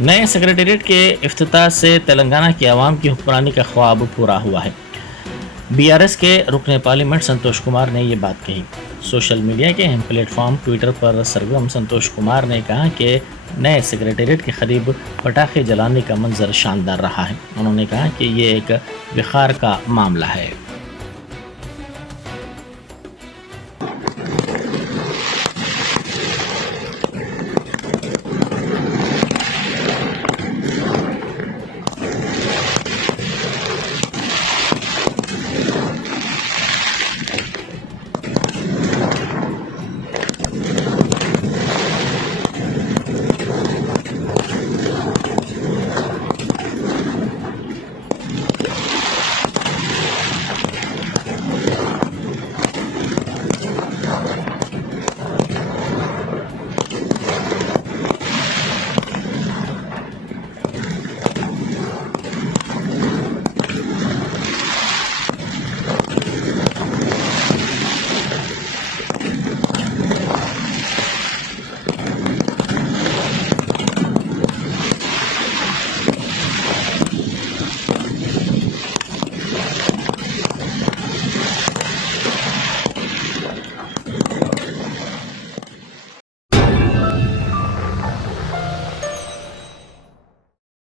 नए सेक्रेटेरिएट के इफ्तिताह से तेलंगाना की आवाम की हुक्मरानी का ख्वाब पूरा हुआ है। बीआरएस के रुकने पार्लियामेंट संतोष कुमार ने ये बात कही। सोशल मीडिया के अहम प्लेटफॉर्म ट्विटर पर सरगर्म संतोष कुमार ने कहा कि नए सेक्रेटेरिएट के करीब पटाखे जलाने का मंजर शानदार रहा है। उन्होंने कहा कि ये एक विखार का मामला है।